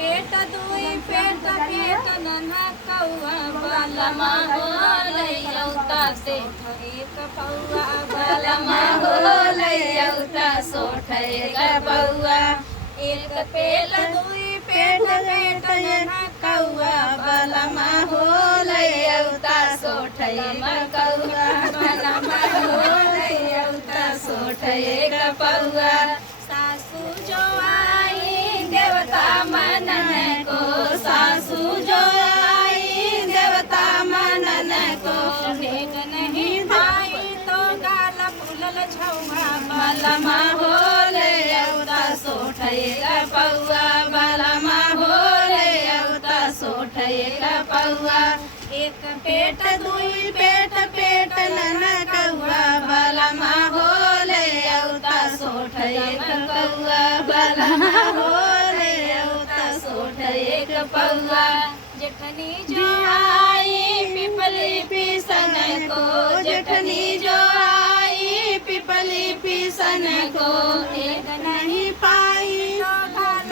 पेट दुई पेट पेट नन्हा कौआ बलमा हो लैयौता से एक पौआ बलमा हो लैयौता सोठ एक पौआ एक पेट दुई पेट पेट नन्हा कौआ बलमा हो लैयौता सोठ एक कौआ बलमा हो लैयौता सोठ एक पौआ सासू जो आई देवता मनन को सासू जो आई देवता मनन को भेग नहीं भाई तो गाल फूलल झौआ बलमा हो लैयौता सोठ एक पौआ बलमा हो लैयौता सोठ एक पौआ एक पेट दुई पेट पेट नन कौआ बलमा हो लैयौता सोठ एक कौआ बलमा हो लैयौता सोठ एक पौआ जेठनी जो आई पिपली पिसन को जेठनी जो आई पिपली पिसन को एक नहीं पाई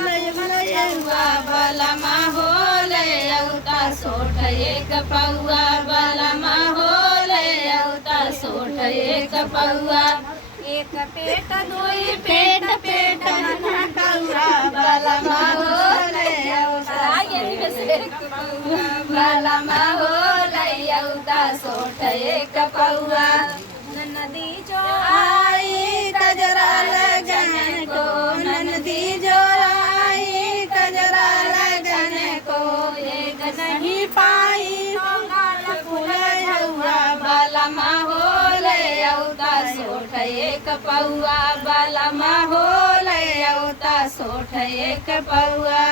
लैयौता बलमा हो लैयौता सोठ एक पौआ बलमा हो लैयौता सोठ एक पौआ एक पेट दुई पेट पेट नन्हा कौआ बलमा हो लैयौता बलमा हो लैयौता सोठ एक पौआ ननदी जो आई कजरा लगन को ननदी जो आई कजरा लगन को एक नहीं पाई फूल झौआ बलमा हो लैयौता सोठ एक पौआ बलमा हो लैयौता सोठ एक पौआ